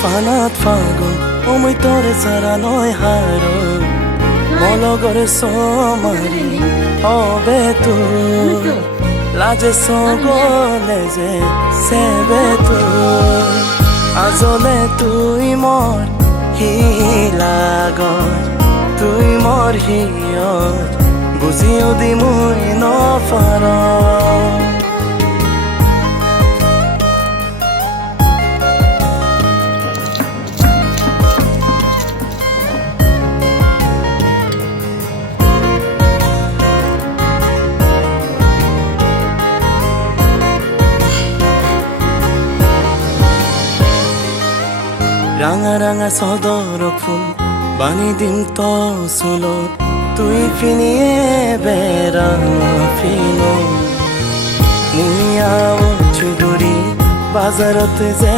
ফানাত ফাগুন মই তোরে সারা নয় হারো মলগরে সোমারি হবে তুই লাজে সগলে যে সেবে তুই আজলে তুই মর হিলাগর তুই মর হিয়র বুঝিও দি মুই নফার রাঙা রাঙা সদর ফুল বানি দিম তো সুলত তুই ফিনিয়ে বেড়া ফিনো মুইয়া চুগুরি বাজারতে যে